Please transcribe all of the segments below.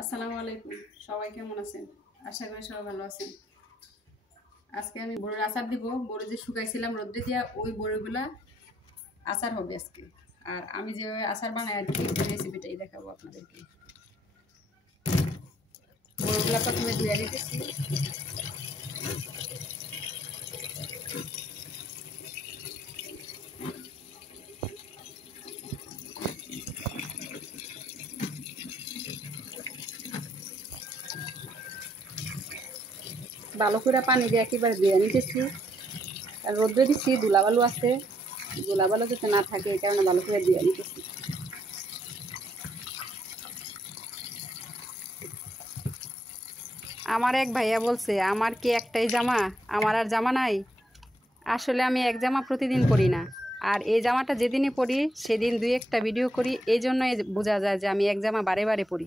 আসসালামু আলাইকুম। সবাই কেমন আছেন? আশা করি সবাই ভালো আছেন। আজকে আমি বড়ির আচার দিব। বড়ি যে শুকাইছিলাম রোদ্রে দিয়া ওই বড়িগুলা আচার হবে আজকে। আর আমি যেভাবে আচার বানাই আর কি রেসিপিটাই দেখাবো আপনাদেরকে। বড়িগুলা প্রথমে ধুয়ে নিতেছি। ভালো করে পানি দিয়ে একেবারে ধুয়ে নিতেছি। আর রোদ্রে দিচ্ছি, ধুলাবালু আছে, ধুলাবালু যাতে না থাকে এই কারণে ভালো করে ধুয়ে নিতেছি। আমার এক ভাইয়া বলছে, আমার কি একটাই জামা, আমার আর জামা নাই? আসলে আমি এক জামা প্রতিদিন পরি না, আর এই জামাটা যেদিনই পরি সেদিন দুই একটা ভিডিও করি, এই জন্যই বোঝা যায় যে আমি এক জামা বারে বারে পরি।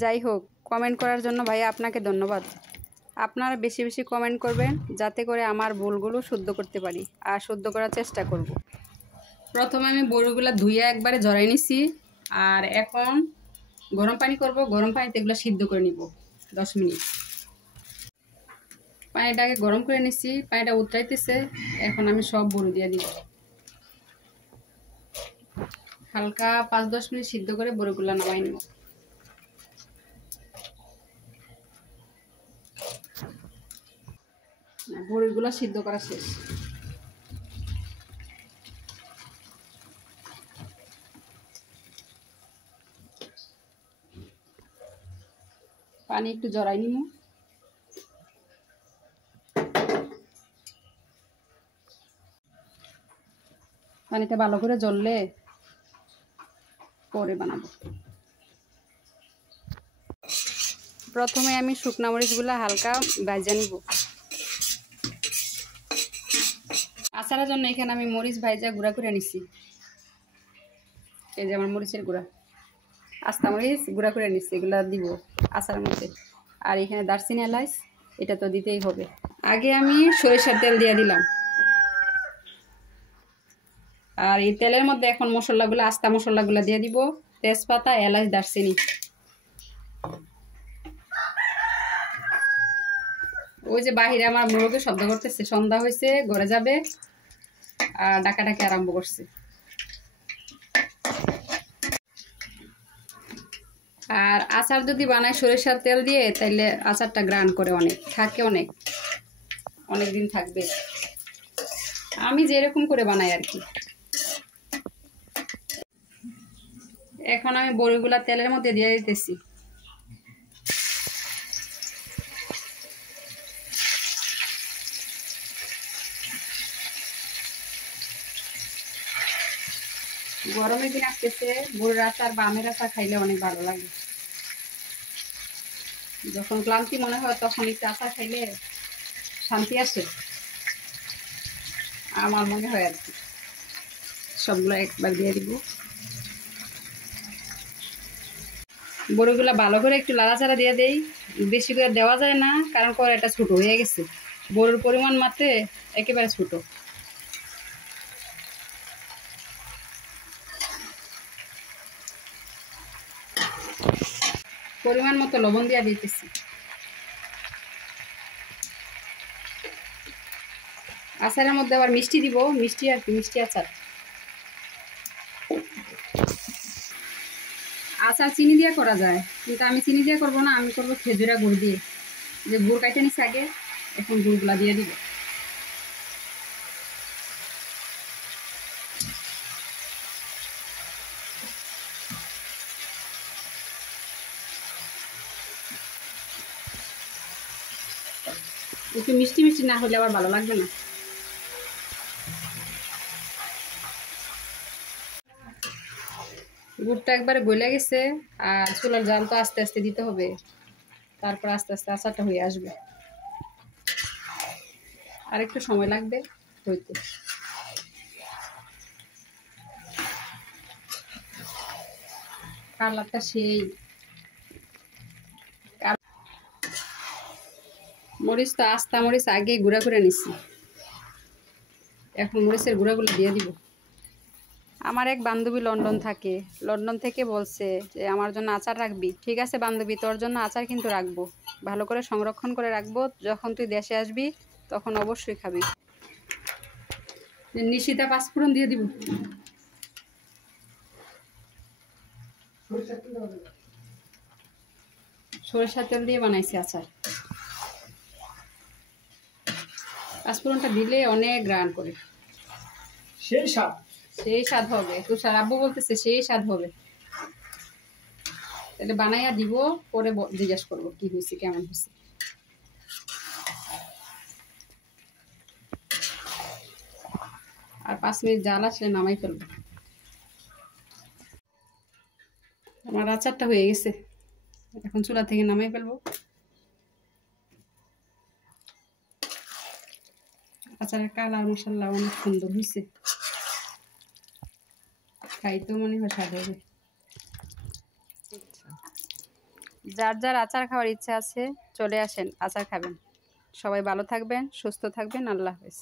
যাই হোক, কমেন্ট করার জন্য ভাইয়া আপনাকে ধন্যবাদ। আপনারা বেশি বেশি কমেন্ট করবেন যাতে করে আমার ভুলগুলো শুদ্ধ করতে পারি, আর শুদ্ধ করার চেষ্টা করব। প্রথমে আমি বড়িগুলো ধুয়ে একবারে ঝরাই নিছি, আর এখন গরম পানি করব। গরম পানিতে এগুলো সিদ্ধ করে নিব 10 মিনিট। পানিটাকে গরম করে নিচ্ছি, পানিটা উতরাইতেছে। এখন আমি সব বড়ি দিয়ে দিব। হালকা 5-10 মিনিট সিদ্ধ করে বড়িগুলো নামাই নেব। বড়িগুলো সিদ্ধ করা শেষ। পানি একটু জড়াই নিব। পানিটা ভালো করে জ্বললে পরে বানাবো। প্রথমে আমি শুকনা মরিচগুলো হালকা ভাজা নিব। আচারের জন্য এখানে আমি মরিচ ভাজা গুঁড়া করে নিছি। এই যে আমার মরিচের গুঁড়া, আস্তা মরিচ গুঁড়া করে নিচ্ছি, এগুলো দিব আচারের মধ্যে। আর এখানে দারচিনি এলাচ, এটা তো দিতেই হবে। আগে আমি সরিষার তেল দিয়ে দিলাম, আর এই তেলের মধ্যে এখন মশলাগুলো, আস্তা মশলাগুলো দিয়ে দিব। তেজপাতা, এলাচ, দারচিনি। ওই যে বাহিরে আমার মুরগি শব্দ করতেছে, সন্ধ্যা হয়েছে, ঘরে যাবে, আর ডাকাডাকি আরম্ভ করছে। আর আচার যদি বানায় সরিষার তেল দিয়ে, তাইলে আচারটা গ্রান করে, অনেক থাকে, অনেক দিন থাকবে। আমি যেরকম করে বানাই আর কি। এখন আমি বড়িগুলা তেলের মধ্যে দিয়ে দিতেছি। গরমের দিন আসতেছে, বড়ির আচার বা আমের আচার খাইলে অনেক ভালো লাগে। যখন ক্লান্তি মনে হয় তখন একটু আচার খাইলে শান্তি আসে, আমার মনে হয় আর কি। সবগুলো একবার দিয়ে দিব। বড়িগুলা ভালো করে একটু লাড়াচাড়া দিয়ে দেই। বেশি করে দেওয়া যায় না, কারণ কড়াইটা ছোট হয়ে গেছে। বড়ির পরিমাণ মাত্রে একেবারে ছোট। পরিমাণ মতো লবণ দিয়ে দিতেছি। আচারের মধ্যে আবার মিষ্টি দিব, মিষ্টি আর কি, মিষ্টি আচার। আচার চিনি দিয়ে করা যায়, কিন্তু আমি চিনি দিয়ে করবো না, আমি করবো খেজুরা গুড় দিয়ে। যে গুড় কাটে নিচ্ছে আগে, এখন গুড়গুলা দিয়ে দিব। একটু মিষ্টি মিষ্টি না হলে আবার ভালো লাগবে না। গুড়টা একবারে গলে গেছে, আর চুলার জাল তো আস্তে আস্তে দিতে হবে, তারপর আস্তে আস্তে আচারটা হয়ে আসবে। আর একটু সময় লাগবে হইতে। কালারটা সেই। মরিচ তো আস্তা মরিচ আগে গুঁড়া করে নিচ্ছি, এখন মরিচের গুঁড়াগুলো দিয়ে দিব। আমার এক বান্ধবী লন্ডন থাকে, লন্ডন থেকে বলছে যে আমার জন্য আচার রাখবি। ঠিক আছে বান্ধবী, তোর জন্য আচার কিন্তু রাখবো, ভালো করে সংরক্ষণ করে রাখবো, যখন তুই দেশে আসবি তখন অবশ্যই খাবি। নিশিতা পাঁচফোড়ন দিয়ে দিব। সরিষার তেল দিয়ে বানাইছি আচার। পাঁচফোড়নটা দিলে অনেক গ্রান করে, সেই স্বাদ হবে। তুষার আব্বু বলতেছে সেই স্বাদ হবে। তাহলে বানাইয়া দিব, পরে জিজ্ঞেস করবো কি হয়েছে, কেমন হয়েছে। আর 5 মিনিট জাল আসলে নামাই ফেলবো। আমার আচারটা হয়ে গেছে, এখন চুলা থেকে নামাই ফেলবো। আচারের কালার মাশাআল্লাহ অনেক সুন্দর হয়েছে, খাইতেও মনে হয় স্বাদ হবে। যার যার আচার খাওয়ার ইচ্ছা আছে চলে আসেন, আচার খাবেন। সবাই ভালো থাকবেন, সুস্থ থাকবেন। আল্লাহ হাফেজ।